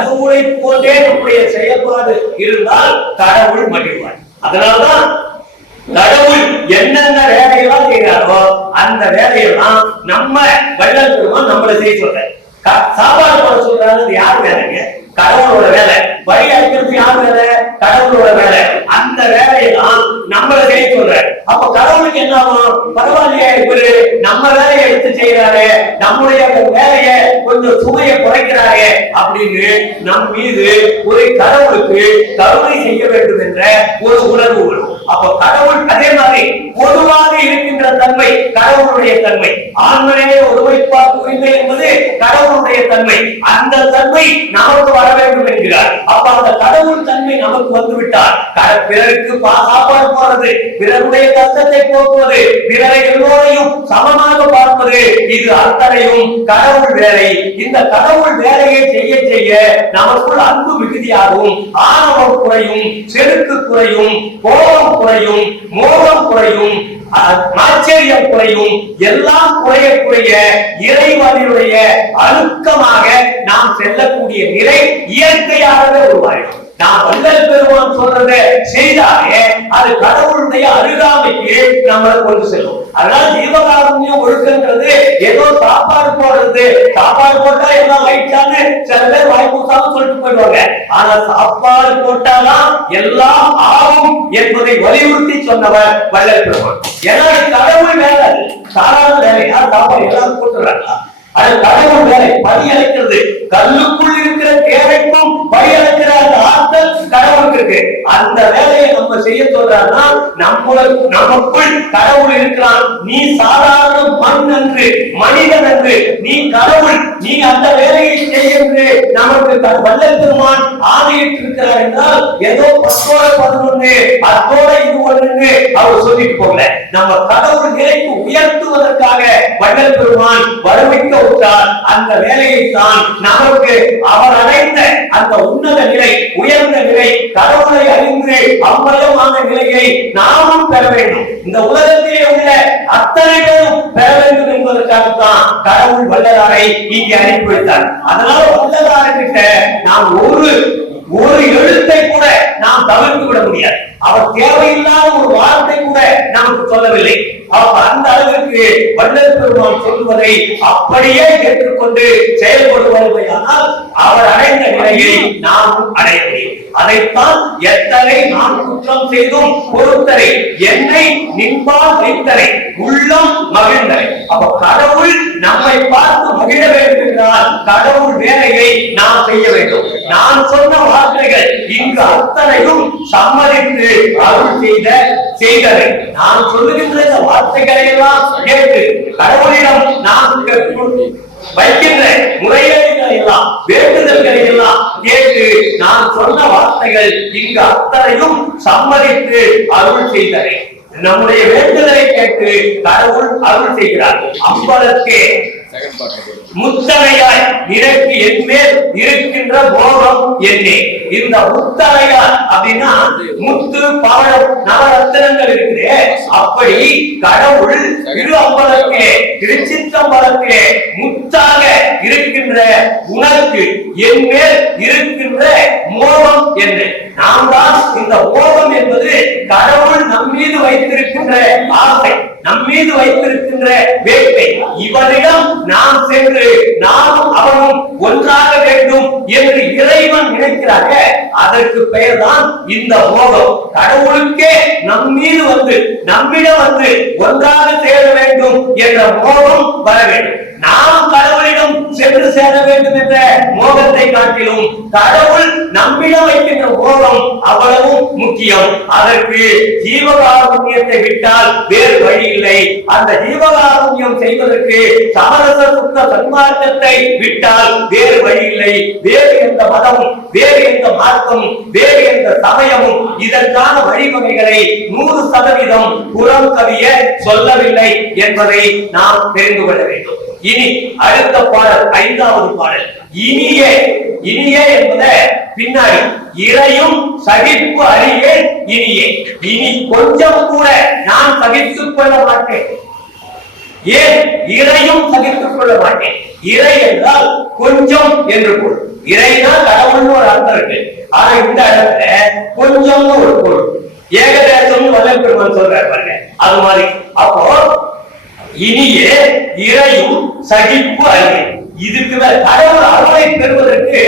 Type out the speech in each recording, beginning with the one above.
கடவுளை போன்றே நம்முடைய செயல்பாடு இருந்தால் கடவுள் மகிழ்வார். அதனால்தான் கடவுள் என்னென்ன வேலையெல்லாம் செய்கிறாரோ அந்த வேலையெல்லாம் நம்ம வள்ளல் பெருமான் நம்மளை செய்ய சொல்ற சாப்பாடு போட சொல்றாரு யார் வேலைங்க? கடவுளோட வேலை. வழி அளிக்கிறது யார் வேலை? கடவுளோட வேலை. அந்த வேலையைதான் நம்மளை செய்ய சொல்ற அப்ப கடவுளுக்கு என்ன ஆகும் பரவாயில்லையா இவரு நம்ம வேலையை எடுத்து செய்யறாரு நம்முடைய வேலையை கொஞ்சம் சுமையை குறைக்கிறாரு அப்படின்னு நம் மீது ஒரு கடவுளுக்கு கருணை செய்ய வேண்டும் என்ற ஒரு உணர்வு வரும். அப்ப கடவுள் அதே மாதிரி பொதுவாக இருக்கின்ற தன்மை கடவுளுடைய தன்மை. ஆண்மனே ஒருமைப்பாட்டு உரிமை என்பது கடவுளுடைய தன்மை. அந்த தன்மை நமக்கு வர வேண்டும் என்கிறார் அப்ப அந்த கடவுள் தன்மை நமக்கு வந்துவிட்டால் பிறருக்கு பா- சாப்பாடு போறது பிறருடைய கஷ்டத்தை போக்குவது பிறரை எல்லோரையும் சமமாக பார்ப்பது இது அத்தனையும் கடவுள் வேலை. இந்த கடவுள் வேலையை செய்ய செய்ய நமக்குள் அன்பு மிகுதியாகும். ஆணவம் குறையும் செருக்கு குறையும் கோபம் குறையும் மோகம் குறையும் ஆச்சரியம் குறையும் எல்லாம் குறைய குறைய இறைவனுடைய அழுக்கமாக நாம் செல்லக்கூடிய நிலை இயற்கையாகவே உருவாயிடும். நான் வல்லல் பெருமான் சொல்றத செய்தாலே அது கடவுளுடைய அருகாமைக்கு நம்மளை கொண்டு செல்லும். அதனால ஜீவகாரண்யம் ஒழுக்கங்கிறது ஏதோ சாப்பாடு போடுறது. சாப்பாடு போட்டா எல்லாம் லைட்டான்னு சில பேர் வாய்ப்புக்காக சொல்லிட்டு போயிடுவாங்க. ஆனா சாப்பாடு போட்டாதான் எல்லாம் ஆகும் என்பதை வலியுறுத்தி சொன்னவர் வல்லல் பெருமான். ஏன்னா கடவுள் வேலை சாதாரண வேலை யார் சாப்பாடு எல்லாரும் போட்டுறாங்களா அது கடவுள் வேலை பணி அழைக்கிறது. கல்லுக்குள் இருக்கிற தேவைக்கும் பணி அழைக்கிற அந்த ஆற்றல் கடவுளுக்கு இருக்கு. அந்த வேலையை நம்ம செய்ய சொல்றாருன்னா நம்மளுக்கு நமக்குள் கடவுள் இருக்கிறான் நீ சாதாரண மண் அன்று மனிதன் அன்று நீ கடவுள் நீ அந்த வேலையை செய் என்று நமக்கு க- வள்ளல் பெருமான் ஆணையிட்டு இருக்கிறார் என்றால் ஏதோ பத்தோட பதினொன்னு அத்தோட இது ஒண்ணுன்னு அவர் சொல்லிட்டு போகல. நம்ம கடவுள் நிலைக்கு உயர்த்துவதற்காக வள்ளல் பெருமான் வறுமைக்க உற்றார் அந்த வேலையை தான் நமக்கு அவர் அடைந்த அந்த உன்னத நிலை உயர்ந்த நிலை கடவுளை அறிந்து அம்பலமான நிலையை நாமும் பெற வேண்டும். இந்த உலகத்திலே உள்ள அத்தனை பேரும் பெற வேண்டும் என்பதற்காகத்தான் கடவுள் வல்லதாரை இங்கே அனுப்பி வைத்தார் அதனால கிட்ட நாம் ஒரு ஒரு எழுத்தை கூட நாம் தவிர்த்து விட முடியாது. அவர் தேவையில்லாத ஒரு வார்த்தை கூட நமக்கு சொல்லவில்லை. அவர் அந்த அளவிற்கு வள்ளல் பெருமான் சொல்வதை அப்படியே ஏற்றுக்கொண்டு செயல்படுவதையானால் அவர் அடைந்த நிலையை நாம் அடைய முடியும் அதைத்தான் எத்தனை நான் குற்றம் செய்தும் பொறுத்தரை என்னை நின்பால் வைத்தரை உள்ளம் மகிழ்ந்தரை அப்ப கடவுள் நம்மை பார்த்து மகிழ வேண்டும் என்றால் கடவுள் வேலையை நாம் செய்ய வேண்டும். நான் சொன்ன வார்த்தைகள் இங்கு அத்தனையும் சம்மதித்து அருள் செய்த செய்ததை. நான் சொல்லுகின்ற இந்த வார்த்தைகளை எல்லாம் கேட்டு கடவுளிடம் நான் வைக்கின்ற முறையீடுகளை எல்லாம் வேண்டுதல்களை எல்லாம் கேட்டு நான் சொன்ன வார்த்தைகள் இங்கு அத்தனையும் சம்மதித்து அருள் செய்தனை நம்முடைய வேண்டுதலை கேட்டு கடவுள் அருள் செய்கிறார். அம்பலத்தே முத்தலையாய் என் என்மேல் இருக்கின்ற போகம் என்னே. இந்த முத்தலையார் அப்படின்னா முத்து பவழம் நவரத்தினங்கள் இருக்குது. அப்படி கடவுள் திரு அம்பலத்திலே திருச்சித்தம்பலத்திலே முத்தாக இருக்கின்ற உனக்கு என்மேல் இருக்கின்ற மோகம் என்று. நாம் தான் இந்த மோகம் என்பது கடவுள் நம்மீது வைத்திருக்கின்ற ஆசை. நம் மீது வைத்திருக்கின்ற வேட்கை. இவனிடம் நாம் சென்று நாமும் அவனும் ஒன்றாக வேண்டும் என்று இறைவன் நினைக்கிறாங்க அதற்கு பெயர்தான் இந்த மோகம். கடவுளுக்கே நம் மீது வந்து நம்மிடம் வந்து ஒன்றாக சேர வேண்டும் என்ற மோகம் வர வேண்டும். நாம் கடவுள் சென்று சேர வேண்டும் என்ற மோகத்தை காட்டிலும் கடவுள் நம்மிடம் வைக்கின்ற மோகம் அவ்வளவும் முக்கியம். அதற்கு ஜீவகாருண்யத்தை விட்டால் வேறு வழி இல்லை. அந்த ஜீவகாருண்யம் செய்வதற்கு சமரச சுத்த சன்மார்க்கத்தை விட்டால் வேறு வழி இல்லை. வேறு எந்த மதமும் வேறு எந்த மார்க்கமும் வேறு எந்த சமயமும் இதற்கான வழிவகைகளை நூறு சதவீதம் புறம் கவிய சொல்லவில்லை என்பதை நாம் தெரிந்து கொள்ள வேண்டும். இனி அடுத்த பாடல் ஐந்தாவது பாடல். இனிய இனிய என்பத பின்னாடி இறையும் சகிப்பு அறியே இனியே. இனி கொஞ்சம் கூட நான் சகித்துக் கொள்ள மாட்டேன். ஏன்? இறையும் சகித்துக் கொள்ள மாட்டேன். இறை என்றால் கொஞ்சம் என்று பொருள். இறைனா கடவுள்னு ஒரு அர்த்தம் இருக்கு. ஆனா இந்த இடத்துல கொஞ்சம்னு ஒரு பொருள். ஏகதேசம்னு வல்லல் பெருமான் சொல்றாரு பாருங்க. அது மாதிரி. அப்போ இனியே இறையும் சகிப்பு அறிவு இதுக்கு கடவுள் அருளை பெறுவதற்கு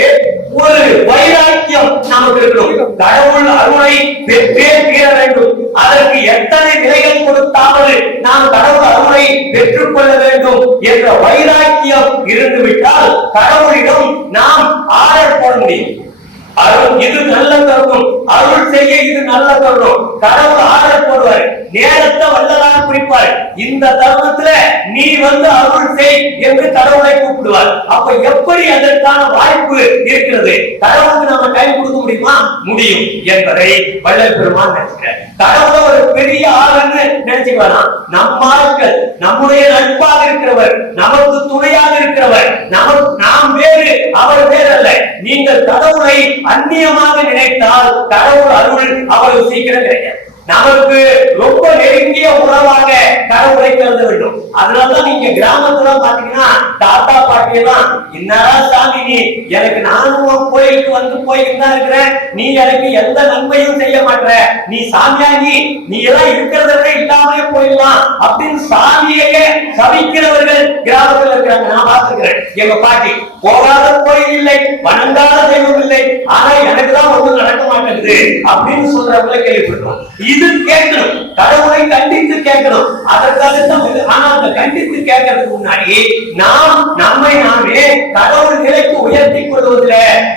ஒரு வைராக்கியம் நமக்கு இருக்கணும் கடவுள் அருளை பெற்றே தீர வேண்டும். அதற்கு எத்தனை விலைகள் கொடுத்தாவது நாம் கடவுள் அருளை பெற்றுக்கொள்ள வேண்டும் என்ற வைராக்கியம் இருந்துவிட்டால் கடவுளிடம் நாம் ஆர்டர் போட முடியும். அருள் இது நல்ல தருணம் அருள் செய்ய இது நல்ல தருணம் கடவுள் ஆர்டர் போடுவார். நேரத்தை வல்லதாக குறிப்பார். இந்த தருணத்துல நீ வந்து அருள் செய் என்று கடவுளை கூப்பிடுவார். அப்ப எப்படி அதற்கான வாய்ப்பு இருக்கிறது? கடவுளுக்கு நாம டைம் கொடுக்க முடியுமா? முடியும் என்பதை வள்ளல் பெருமான் நினைக்கிறார் கடவுளை ஒரு பெரிய ஆளுன்னு நினைச்சுக்க வேணாம் நம்ம ஆட்கள் நம்முடைய நட்பாக இருக்கிறவர் நமக்கு துணையாக இருக்கிறவர் நமக்கு நாம் வேறு அவர் வேறு அல்ல நீங்கள் கடவுளை அந்நியமாக நினைத்தால் கடவுள் அருள் அவ்வளவு சீக்கிரம் கிடைக்கும் நமக்கு ரொம்ப நெருங்கிய உறவாக கடவுளை கருத வேண்டும். அதனாலதான் நீங்க கிராமத்துல பாத்தீங்கன்னா தாத்தா பாட்டி எல்லாம் என்னடா சாமி நீ? எனக்கு நானும் உன் கோயிலுக்கு வந்து போயிட்டு தான் இருக்கிறேன். நீ எனக்கு எந்த நன்மையும் செய்ய மாட்ற. நீ சாமியாகி நீ? எல்லாம் இருக்கிறத விட இல்லாமலே போயிடலாம். அப்படின்னு சாமியையே சபிக்கிறவர்கள் கிராமத்துல இருக்கிறாங்க. நான் பாத்துக்கிறேன் எங்க பாட்டி போகாத கோயில் இல்லை வணங்காத தெய்வம் இல்லை. ஆனா எனக்கு தான் ஒண்ணும் நடக்க மாட்டேங்குது அப்படின்னு சொல்றவங்களை கேள்விப்பட்டோம். இது கேட்கணும். கடவுளை கண்டித்து கேட்கணும். அதற்காக தான் ஆனா அந்த கண்டித்து கேட்கறதுக்கு முன்னாடி நாம் நம்மை நாமே கடவுள் நிலைக்கு உயர்த்தி கொள்வதில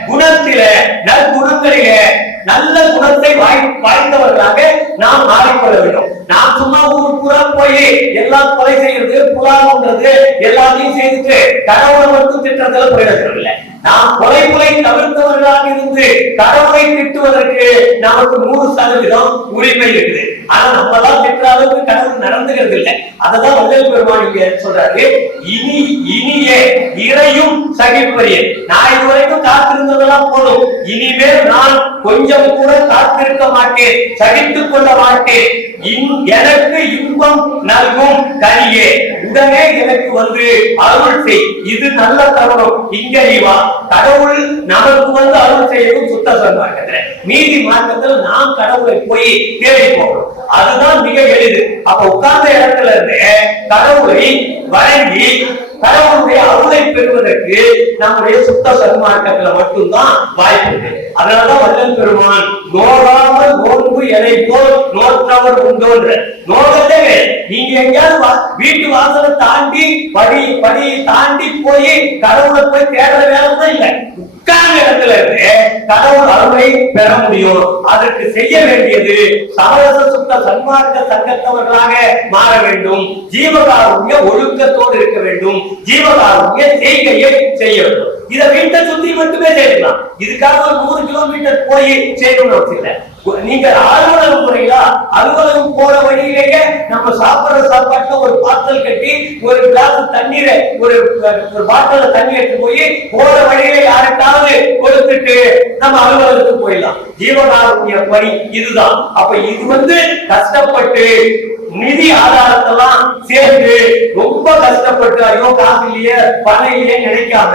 குணத்தில நற்குணங்களில நல்ல குணத்தை வாய் வாய்ந்தவர்களாக நாம் மாறிக்கொள்ள வேண்டும். நாம் சும்மா ஊர் பூரா போய் எல்லாம் கொலை செய்ய புலாங்கிறது எல்லாத்தையும் செய்துட்டு கடவுளை மட்டும் திட்டத்துல பிரயோஜனம் இல்லை நாம் கொலை கொலை தவிர்த்தவர்களாக இருந்து கடவுளை திட்டுவதற்கு நமக்கு நூறு சதவீதம் உரிமை இருக்குது. ஆனா நம்ம எல்லாம் அளவுக்கு கடவுள் நடந்துகிறது இல்லை. அததான் வல்லல் பெருமாள் சொல்றாரு இனி இனியே இறையும் சகிப்பறிய நான் இதுவரைக்கும் காத்திருந்ததெல்லாம் போதும். இனிமேல் நான் கொஞ்சம் கூட காத்திருக்க மாட்டேன் சகித்துக் கொள்ள மாட்டேன். எனக்கு இன்பம் நல்கும் கரியே உடனே எனக்கு வந்து அருள் செய். இது நல்ல தருணம். இங்க நீ வா. கடவுள் நமக்கு வந்து அருள் செய்யவும் சுத்த சன்மார்க்கத்துல நீதி மார்க்கத்தில் நாம் கடவுளை போய் தேடி போகணும். அதுதான் மிக எளிது. அப்ப உட்கார்ந்த இடத்துல இருந்து கடவுளை வழங்கி கடவுளுடைய அருளை பெறுவதற்கு நம்முடைய சுத்த சன்மார்க்கத்துல மட்டும்தான் வாய்ப்பு அதனாலதான் வல்லல் பெருமான் நோகாமல் நோன்பு எதை போல் நோற்றவர் உண்டோன்ற. நோகத்தே நீங்க எங்கேயாவது வா- வீட்டு வாசலை தாண்டி படி படி தாண்டி போய் கடவுளை போய் தேடுற வேலை தான் இல்லை. உட்கார்ந்த இடத்துல இருந்து கடவுள் அருளை பெற முடியும். அதற்கு செய்ய வேண்டியது சமரச சுத்த சன்மார்க்க சங்கத்தவர்களாக மாற வேண்டும். ஜீவகாருண்ய ஒழுக்கத்தோடு இருக்க வேண்டும். ஜீவகாருண்ய செய்கையை செய்ய வேண்டும். இதை வீட்டை சுத்தி மட்டுமே செய்யலாம். இதுக்காக ஒரு நூறு கிலோமீட்டர் போய் செய்யணும்னு அவசியம் இல்லை. நீங்க அலுவலகம் போறீங்களா? அலுவலகம் போற வழியிலேயே நம்ம சாப்பிடுற சாப்பாட்டுல ஒரு பாத்தல் கட்டி ஒரு கிளாஸ் தண்ணீரை ஒரு ஒரு பாட்டில தண்ணி எடுத்து போய் போற வழியில யாருக்காவது கொடுத்துட்டு நம்ம அலுவலகத்துக்கு போயிடலாம். ஜீவகாருண்ய பணி இதுதான். அப்ப இது வந்து கஷ்டப்பட்டு நிதி ஆதாரத்தெல்லாம் சேர்ந்து ரொம்ப கஷ்டப்பட்டு ஐயோ காசு இல்லையே பணம் இல்லையே நினைக்காம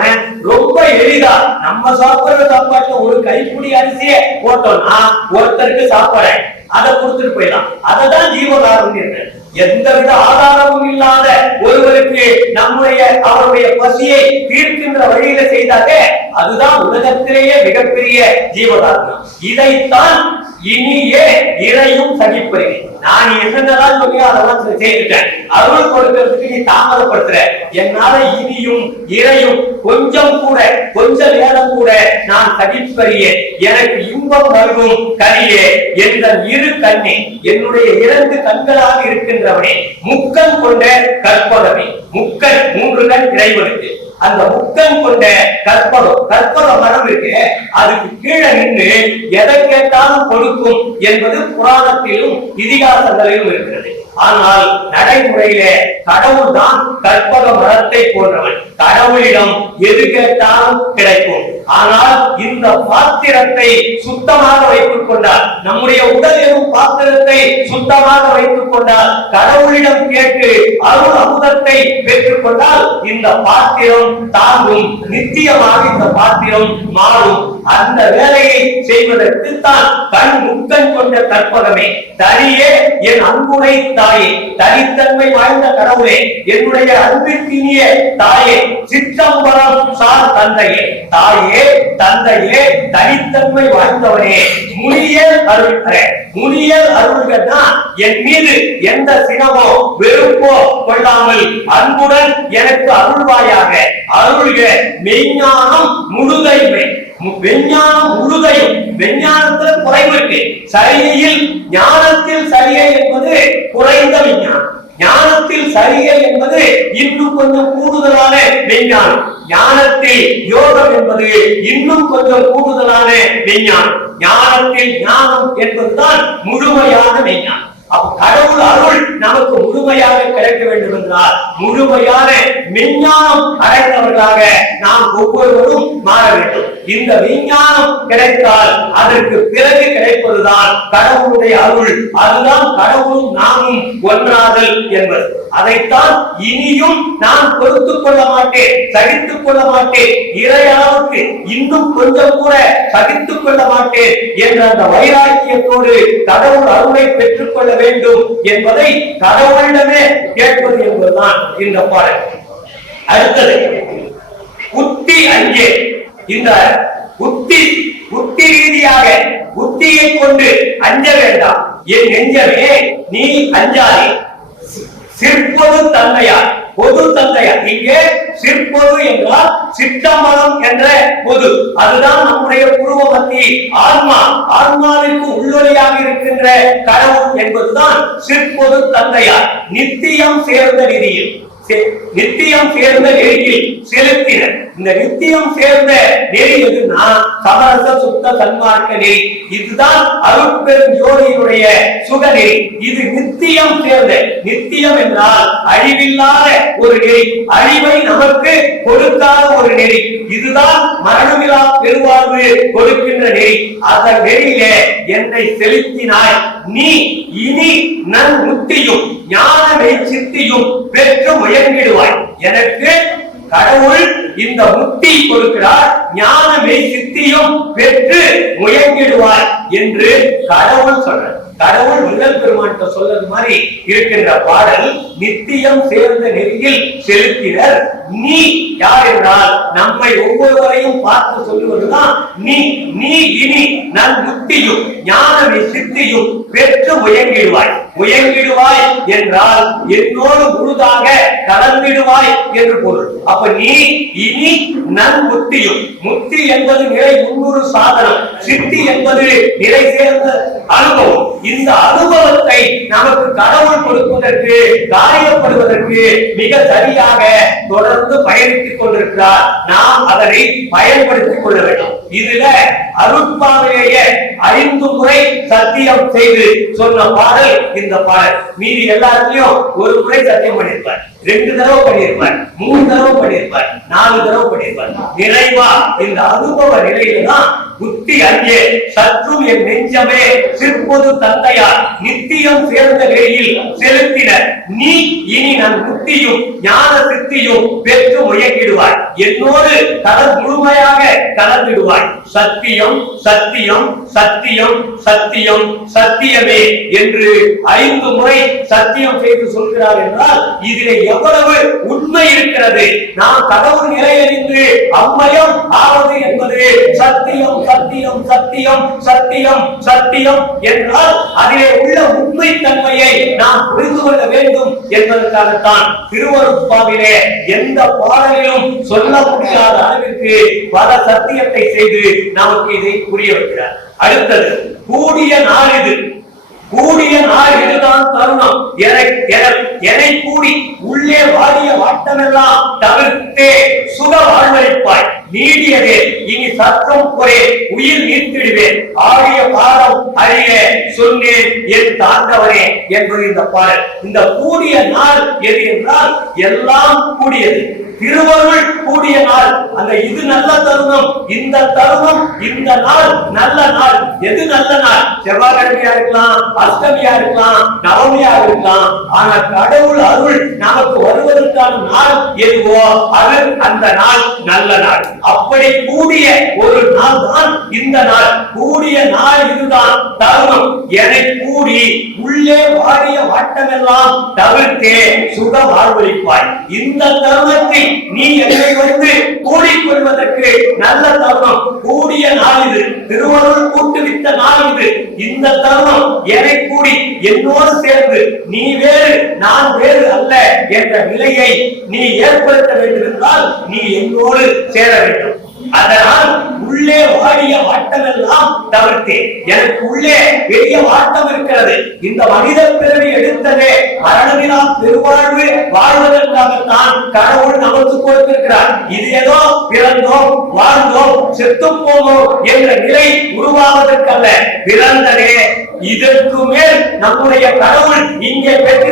ரொம்ப எளிதா நம்ம சாப்பிடுற சாப்பாட்டுல ஒரு கைப்பிடி அரிசியே போட்டோம்னா ஒருத்தருக்கு சாப்பாடு அதை கொடுத்துட்டு போயிடலாம். அததான் ஜீவகாருண்யம் எந்தவித ஆதாரமும் இல்லாத ஒருவருக்கு நம்முடைய அவருடைய பசியை தீர்க்கின்ற வழியில செய்தாலே அதுதான் உலகத்திலேயே மிகப்பெரிய ஜீவகாருண்யம் இதைத்தான் இனியே இறையும் சகிப்பேன். நான் என்னென்னலாம் சொல்லியோ அதெல்லாம் செய்துட்டேன். அருள் கொடுக்கிறதுக்கு நீ தாமதப்படுத்துற. என்னால இனியும் இறையும் கொஞ்சம் கூட கொஞ்ச நேரம் கூட நான் சகிப்பறியே. எனக்கு இன்பம் நல்கும் கரியே என்ற இரு கண்ணே என்னுடைய இரண்டு கண்களாக இருக்கின்றவனே முக்கம் கொண்ட கற்பகமே முக்கன் மூன்று கண் இறைவனுக்கு. அந்த முக்கன் கொண்ட கற்பகம் கற்பக மரம் இருக்கு அதுக்கு கீழே நின்று எதை கேட்டாலும் கொடுக்கும் என்பது புராணத்திலும் இதிகாசங்களிலும் இருக்கிறது. ஆனால் நடைமுறையிலே கடவுள் தான் கற்பக மரத்தை போன்றவன். கடவுளிடம் எது கேட்டாலும் கிடைக்கும். ஆனால் இந்த பாத்திரத்தை சுத்தமாக வைத்துக் கொண்டால் நம்முடைய உடல் எனும் பாத்திரத்தை சுத்தமாக வைத்துக் கொண்டால் கடவுளிடம் கேட்டு அருள் அமுதத்தை பெற்றுக் கொண்டால் இந்த பாத்திரம் தாங்கும். நிச்சயமாக இந்த பாத்திரம் மாறும். அந்த வேலையை செய்வதற்கு தான் கண் முக்கன் கொண்ட கற்பகமே. தனியே என் அன்புனை தாயே தனித்தன்மை வாய்ந்த கடவுளே என்னுடைய அன்பிற்கினிய தாயே சித்தம்பரம் சார் தந்தையே தாயே தந்தையே தனித்தன்மை வாய்ந்தவனே முனியல் அருள்கிற முனியல் அருள்கன்னா என் மீது எந்த சினமோ வெறுப்போ கொள்ளாமல் அன்புடன் எனக்கு அருள்வாயாக அருள்க மெய்ஞானம் முழுதைமை விஞ்ஞானம் முழுதையும் விஞ்ஞானத்துல குறைவு இருக்கு. சரிகையில் ஞானத்தில் சரியை என்பது குறைந்த விஞ்ஞானம். ஞானத்தில் சரியை என்பது இன்னும் கொஞ்சம் கூடுதலான விஞ்ஞானம். ஞானத்தில் யோகம் என்பது இன்னும் கொஞ்சம் கூடுதலான விஞ்ஞானம். ஞானத்தில் ஞானம் என்பதுதான் முழுமையான விஞ்ஞானம். கடவுள் அருள் நமக்கு முழுமையாக கிடைக்க வேண்டும் என்றால் முழுமையான விஞ்ஞானம் அடைந்தவர்களாக நாம் ஒவ்வொருவரும் மாற வேண்டும். இந்த விஞ்ஞானம் கிடைத்தால் அதற்கு பிறகு என்பதுதான் கடவுளுடைய அருள் அதுதான் கடவுளும் நாமும் ஒன்றாதல் என்பது. அதைத்தான் இனியும் நான் பொறுத்துக் கொள்ள மாட்டேன் சகித்துக் கொள்ள மாட்டேன். இறையளவுக்கு இன்னும் கொஞ்சம் கூட சகித்துக் கொள்ள மாட்டேன் என்ற அந்த வைராக்கியத்தோடு கடவுள் அருளை பெற்றுக் கொள்ள வேண்டும் என்பதை கடவுளிடமே கேட்பது என்பதுதான் இந்த பாடல். அடுத்தது புத்தி அங்கே. இந்த புத்தி புத்தி ரீதியாக புத்தியை கொண்டு அஞ்ச வேண்டாம். என் நெஞ்சமே நீ அஞ்சாதே. சிற்பொது தந்தையார் பொது தந்தையார் இங்கே சிற்பொது என்றால் சித்தம்பலம் என்ற பொது. அதுதான் நம்முடைய புருவமத்தி ஆன்மா ஆன்மாவிற்கு உள்ளொலியாக இருக்கின்ற கடவுள் என்பதுதான் சிற்பொது தந்தையார் நித்தியம் சேர்ந்த நிதியில். நித்தியம் சேர்ந்த நெறியில் செலுத்தினர். இந்த நித்தியம் சேர்ந்த நெறி எதுனா சமரச சுத்த சன்மார்க்க நெறி. இதுதான் அருட்பெரும் ஜோதியினுடைய சுகநெறி இது நித்தியம் சேர்ந்த நித்தியம் என்றால் அழிவில்லாத ஒரு நெறி. அழிவை நமக்கு கொடுக்காத ஒரு நெறி. இதுதான் மரணமில்லா பெருவாழ்வு கொடுக்கின்ற நெறி. அந்த நெறியிலே என்னை செலுத்தினாய். நீ இனி நன் முத்தியும் ஞானமே சித்தியும் பெற்று முயங்கிடுவாய். எனக்கு கடவுள் இந்த முத்தி கொடுக்கிறார். ஞானமே சித்தியும் பெற்று முயங்கிடுவாய் என்று கடவுள் சொல்றார். கடவுள் முதல் பெருமான்கிட்ட சொல்றது மாதிரி இருக்கின்ற பாடல் நித்தியம் சேர்ந்த நெறியில் செலுத்தினர். நீ யார் என்றால் நம்மை ஒவ்வொருவரையும் பார்த்து சொல்லுவதுதான் நீ நீ இனி நன் புத்தியும் ஞான சித்தியும் பெற்று முயங்கிடுவாய். முயங்கிடுவாய் என்றால் என்னோடு முழுதாக கலந்திடுவாய் என்று பொருள். அப்ப நீ இனி நன் புத்தியும் முத்தி என்பது நிலை முன்னூறு சாதனம் சித்தி என்பது நிலை சேர்ந்த அனுபவம். இந்த அனுபவத்தை நமக்கு கடவுள் கொடுப்பதற்கு காரியப்படுவதற்கு மிக சரியாக தொடர்ந்து பயணித்துக் கொண்டிருக்கிறார். நாம் அதனை பயன்படுத்திக் கொள்ள வேண்டும். இதுல அருட்பாவையே ஐந்து முறை சத்தியம் செய்து சொன்ன பாடல் இந்த பாடல். மீதி எல்லாத்தையும் ஒரு முறை சத்தியம் பண்ணியிருப்பார். ரெண்டு தடவை பண்ணியிருப்பார். மூணு தடவை பண்ணியிருப்பார். நாலு தடவை பண்ணியிருப்பார். நிறைவா இந்த அனுபவ நிலையில தான் புத்தி அங்கே சற்றும் என் நெஞ்சமே சிற்பது தந்தையார் நித்தியம் சேர்ந்த நிலையில் செலுத்தினர். நீ இனி நம் புத்தியும் ஞான சித்தியும் பெற்று முயங்கிடுவாய். என்னோடு கலர் முழுமையாக கலந்துடுவாய். சத்தியம் சத்தியம் சத்தியம். சத்தியம் சத்தியம் சத்தியமே என்று ஐந்து முறை சத்தியம் செய்து சொல்கிறார் என்றால் இதிலே எவ்வளவு உண்மை இருக்கிறது? நாம் கடவுள் நிலையறிந்து அம்மயம் ஆவது என்பது சத்தியம் சத்தியம் சத்தியம் சத்தியம் சத்தியம் என்றால் அதிலே உள்ள உண்மை தன்மையை நாம் புரிந்து கொள்ள வேண்டும் என்பதற்காகத்தான் திருவருப்பாவிலே எந்த பாடலிலும் சொல்ல முடியாத அளவிற்கு பல சத்தியத்தை செய்து நமக்கு இதை புரிய வைக்கிறார். அடுத்தது கூடிய நாள் இது. கூடிய நாள் இதுதான் தருணம். என- என- எனை கூடி உள்ளே வாடிய வாட்டமெல்லாம் தவிர்த்தே சுக வாழ்வழிப்பாய் நீடியதே. இனி சத்தம் குறை உயிர் நீத்திடுவேன் ஆகிய பாடம் அறிய சொன்னேன் என் தாண்டவனே என்பது இந்த பாடல். இந்த கூடிய நாள் எது என்றால் எல்லாம் கூடியது. திருவருள் கூடிய நாள். அந்த இது நல்ல தருணம் இந்த தருணம் இந்த நாள் நல்ல நாள். எது நல்ல நாள்? செவ்வாய்க்கிழமையா இருக்கலாம் அஷ்டமியா இருக்கலாம் நவமியா இருக்கலாம். ஆனா கடவுள் அருள் நமக்கு வருவதற்கான நாள் எதுவோ அது அந்த நாள் நல்ல நாள். அப்படி கூடிய ஒரு நாள் தான் இந்த நாள். கூடிய நாள் இதுதான். தருணம். என கூடி உள்ளே வாடிய வாட்டமெல்லாம் தவிர்த்தே சுக வாழ்வழிப்பாய் இந்த தருணத்தை நீ என்னை வந்து கூடிக்கொள்வதற்கு நல்ல தருணம். கூடிய நாள் இது. திருவருள் கூட்டுவித்த நாள் இது. இந்த தருணம் என்னை கூடி என்னோடு சேர்ந்து நீ வேறு நான் வேறு அல்ல என்ற நிலையை நீ ஏற்படுத்த வேண்டுமென்றால் நீ என்னோடு சேர வேண்டும். அதனால் உள்ளே வாடிய வாட்டமெல்லாம் தவிர்த்தேன் எனக்கு உள்ளே பெரிய வாட்டம் இருக்கிறது. இந்த மனித பிறவி எடுத்ததே மரணமிலா பெருவாழ்வு வாழ்வதற்காகத்தான் கடவுள் நமக்கு கொடுத்திருக்கிறார். இது ஏதோ பிறந்தோம் வாழ்ந்தோம் செத்து போவோம் என்ற நிலை உருவாவதற்கல்ல. பிறந்ததே இதற்கு மேல் நம்முடைய கடவுள் இங்கே பெற்று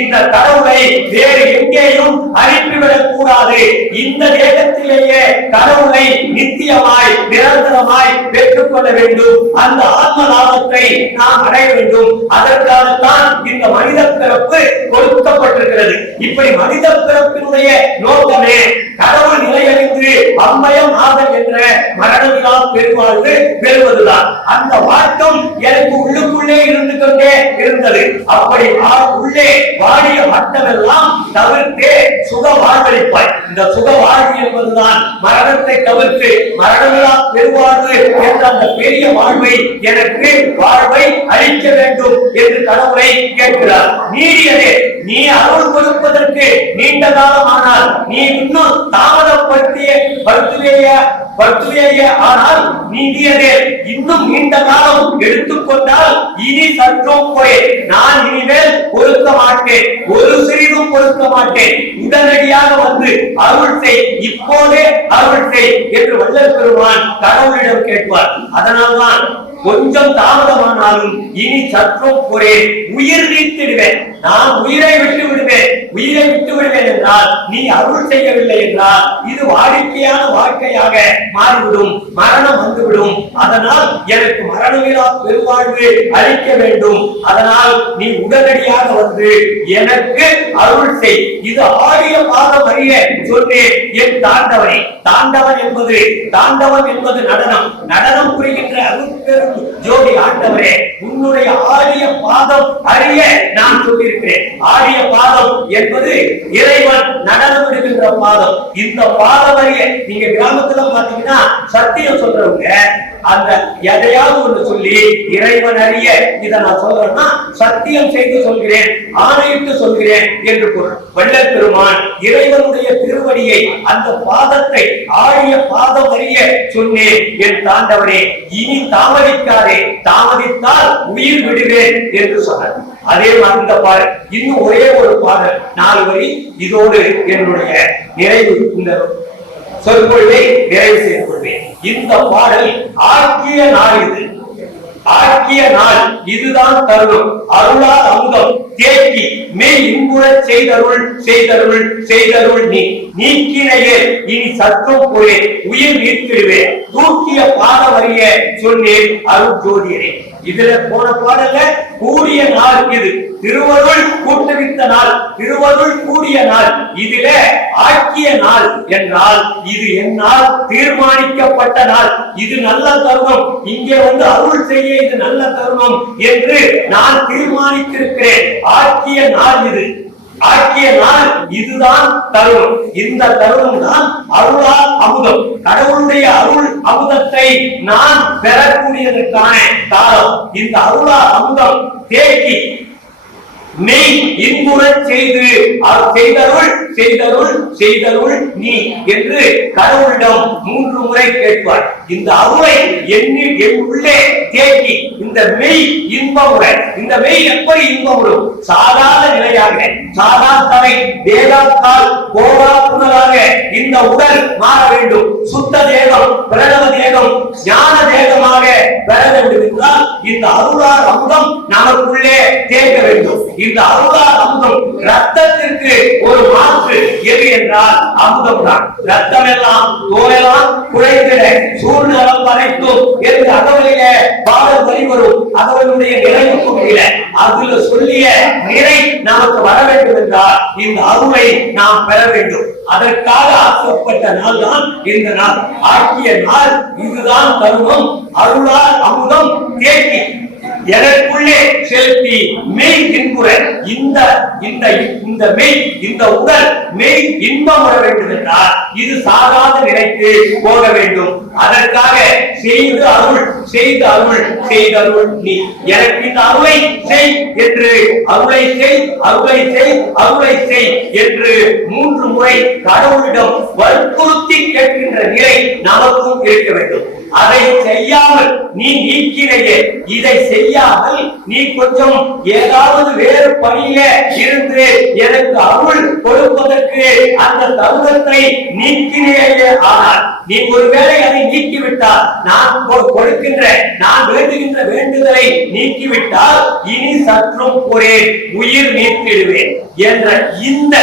இந்த கடவுளை வேறு எங்கேயும் அனுப்பிவிடக் கூடாது இந்த தேகத்திலேயே கடவுளை நித்தியமாய் நிரந்தரமாய் பெற்றுக் கொள்ள வேண்டும். அந்த ஆத்ம லாபத்தை நாம் அடைய வேண்டும். அதற்காகத்தான் இந்த மனித பிறப்பு கொடுக்கப்பட்டிருக்கிறது. இப்படி மனித பிறப்பினுடைய நோக்கமே கடவுள் நிலையறிந்து அம்மயம் ஆதல் என்ற மரணமிலா பெருவாழ்வு பெறுவதுதான். அந்த வாட்டம் எனக்கு உள்ளுக்குள்ளே இருந்து கொண்டே இருந்தது. அப்படி உள்ளே வாடிய வட்டமெல்லாம் தவிர்த்தே சுக வாழ்வளிப்பாய் இந்த சுக வாழ்வு என்பதுதான் மரணத்தை தவிர்த்து மரணமிலா பெருவாழ்வு என்ற அந்த பெரிய வாழ்வை எனக்கு வாழ்வை அளிக்க வேண்டும் என்று கடவுளை கேட்கிறார். நீடியதே நீ அருள் கொடுப்பதற்கு நீண்ட காலம் ஆனால் நீ இன்னும் தாமதப்படுத்திய படுத்துவேய படுத்துவேய ஆனால் நீடியதே இன்னும் நீண்ட காலம் எடுத்துக்கொண்டால் இனி சற்றும் போய் நான் இனிமேல் பொறுக்க மாட்டேன். ஒரு சிறிதும் பொறுக்க மாட்டேன். உடனடியாக வந்து அருள் செய். இப்போதே அருள் செய் என்று வல்லல் பெருமான் கடவுளிடம் கேட்பார். அதனால்தான் கொஞ்சம் தாமதமானாலும் இனி சற்றும் ஒரே உயிர் நீத்திடுவேன். நான் உயிரை விட்டு விடுவேன். உயிரை விட்டு விடுவேன் என்றால் நீ அருள் செய்யவில்லை என்றால் இது வாடிக்கையான வாழ்க்கையாக மாறிவிடும். மரணம் வந்துவிடும். அதனால் எனக்கு மரணமில்லா பெருவாழ்வு அளிக்க வேண்டும். அதனால் நீ உடனடியாக வந்து எனக்கு அருள் செய். இது ஆடிய பாதம் அறிய சொன்னேன் என் தாண்டவனே. தாண்டவன் என்பது தாண்டவன் என்பது நடனம். நடனம் புரிகின்ற அருட்பெரும் ஜோதி ஆண்டவரே உன்னுடைய ஆடிய பாதம் அறிய நான் சொல்லி சொல்லியிருக்கிறேன் ஆடிய பாதம் என்பது இறைவன் நடந்து விடுகின்ற பாதம். இந்த பாதம் அறிய நீங்க கிராமத்துல பாத்தீங்கன்னா சத்தியம் சொல்றவங்க அந்த எதையாவது ஒன்று சொல்லி இறைவன் அறிய இதை நான் சொல்றேன்னா சத்தியம் செய்து சொல்கிறேன் ஆணையிட்டு சொல்கிறேன் என்று பொருள். வள்ளல் பெருமான் இறைவனுடைய திருவடியை அந்த பாதத்தை ஆழிய பாதம் அறிய சொன்னேன். என் தாண்டவனே இனி தாமதிக்காதே. தாமதித்தால் உயிர் விடுவேன் என்று சொன்னார். அதே மாதிரி இந்த பாடல் இன்னும் ஒரே ஒரு பாடல் நாலு வரி இதோடு என்னுடைய நிறைவு இந்த சொற்பொழிவை நிறைவு செய்து கொள்வேன் இந்த பாடல் ஆக்கிய நாள் இது. ஆக்கிய நாள் இதுதான் தருணம். அருளால் அமுதம். தேக்கி மெய் இன்புற செய்தருள் செய்தருள் செய்தருள் நீ. நீக்கினையே இனி சற்றும் போயே உயிர் நீத்திடுவேன் தூக்கிய பாத வரிய சொன்னேன் அருள் ஜோதியரே இதுல போன பாடல்ல கூடிய நாள் இது. திருவருள் கூட்டுவித்த நாள். திருவருள் கூடிய நாள். இதுல ஆக்கிய நாள் என்றால் இது என்னால் தீர்மானிக்கப்பட்ட நாள். இது நல்ல தருணம். இங்கே வந்து அருள் செய்ய இது நல்ல தருணம் என்று நான் தீர்மானித்திருக்கிறேன். ஆக்கிய நாள் இது. ஆக்கிய நாள் இதுதான் தருணம். இந்த தருணம் தான் அருளால் அமுதம். கடவுளுடைய அருள் அமுதத்தை நான் பெறக்கூடியதற்கான காலம். இந்த அருளால் அமுதம் தேக்கி நீ இன்புறச் செய்து செய்தருள் செய்தருள் செய்தருள் நீ என்று கடவுளிடம் மூன்று முறை கேட்பார் இந்த அருளை என்னில் என் உள்ளே தேக்கி இந்த மெய் இன்பமுறை இந்த மெய் எப்படி இன்பமுறும் சாதாரண நிலையாக சாதாரண வேதாத்தால் போராக்குனராக இந்த உடல் மாற வேண்டும். சுத்த தேகம் பிரணவ தேகம் ஞான தேகமாக பெற வேண்டும் என்றால் இந்த அருளார் அமுதம் நமக்குள்ளே தேக்க வேண்டும். இந்த அருளார் அமுதம் ரத்தத்திற்கு ஒரு மாற்று. எது என்றால் அமுதம் தான் ரத்தம் எல்லாம் தோலெல்லாம் குழைந்திட சூழ்நிலம் அனைத்தும் என்று அகவலிலே பாடல் வரி வரும் அகவலுடைய நிறைவுக்கு முடியல அதுல சொல்லிய நிறை நமக்கு வர வேண்டும் என்றால் இந்த அருளை நாம் பெற வேண்டும். அதற்காக ஆக்கப்பட்ட நாள் தான் இந்த நாள். ஆக்கிய நாள். இதுதான் தருணம். அருளால் அமுதம். தேக்கி எனக்குள்ளே செலுத்தி மெய் இன்புற இந்த இந்த இந்த மெய் இந்த உடல் மெய் இன்பம் வர வேண்டும் என்றால் இது சாதாரண நிலைக்கு போக வேண்டும். அதற்காக செய்து அருள் செய்து அருள் செய்து அருள் நீ. எனக்கு இந்த அருளை செய் என்று அருளை செய் அருளை செய் அருளை செய் என்று மூன்று முறை கடவுளிடம் வற்புறுத்தி கேட்கின்ற நிலை நமக்கும் இருக்க வேண்டும். அதை செய்யாமல் நீ நீக்கிறையே இதை செய்யாமல் நீ கொஞ்சம் ஏதாவது வேறு பணியில இருந்து எனக்கு அருள் கொடுப்பதற்கு அந்த தருணத்தை நீக்கினேயே. ஆனால் நீ ஒருவேளை அதை நீக்கிவிட்டால் நான் கொடுக்கின்ற நான் வேண்டுகின்ற வேண்டுதலை நீக்கிவிட்டால் இனி சற்றும் ஒரே உயிர் நீத்திடுவேன் என்ற இந்த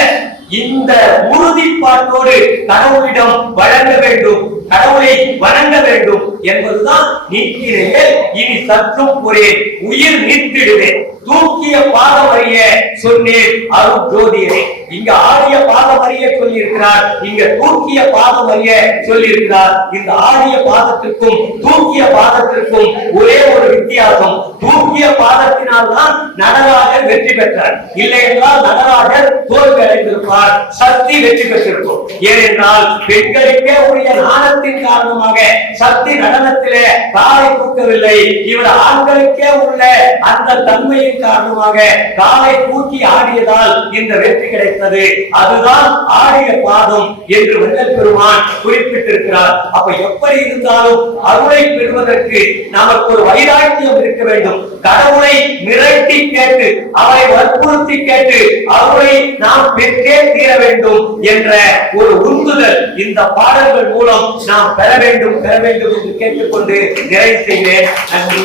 இந்த உறுதிப்பாட்டோடு கடவுளிடம் வழங்க வேண்டும். கடவுளை வணங்க வேண்டும் என்பதுதான் நீக்கிறேன் இனி சற்றும் புரேன் உயிர் நீத்திடுவேன். தூக்கிய பாதம் சொன்னேன் அருள் ஜோதியரே. இங்க ஆடிய பாதம் சொல்லியிருக்கிறார். இங்க தூக்கிய பாதம் சொல்லியிருக்கிறார். இந்த ஆடிய பாதத்திற்கும் தூக்கிய பாதத்திற்கும் ஒரே ஒரு வித்தியாசம். தூக்கிய பாதத்தினால் தான் நடராஜர் வெற்றி பெற்றார். இல்லை என்றால் நடராஜர் தோல்வி அடைந்திருப்பார் சக்தி வெற்றி பெற்றிருக்கும். ஏனென்றால் பெண்களுக்கே உரிய நாணத்தின் காரணமாக சக்தி நடனத்திலே காலை தூக்கவில்லை. இவர் ஆண்களுக்கே உள்ள அந்த தன்மையின் காரணமாக காலை தூக்கி ஆடியதால் இந்த வெற்றி கிடைத்தது. அதுதான் ஆடிய பாதம் என்று வள்ளல் பெருமான் குறிப்பிட்டிருக்கிறார். அப்ப எப்படி இருந்தாலும் அருளை பெறுவதற்கு நமக்கு ஒரு வைராக்கியம் இருக்க வேண்டும். கடவுளை மிரட்டி கேட்டு அவரை வற்புறுத்தி கேட்டு அருளை நாம் பெற்றே தீர வேண்டும் என்ற ஒரு உந்துதல் இந்த பாடல்கள் மூலம் நாம் பெற வேண்டும் பெற வேண்டும் என்று கேட்டுக்கொண்டு நிறைவு செய்கிறேன். நன்றி.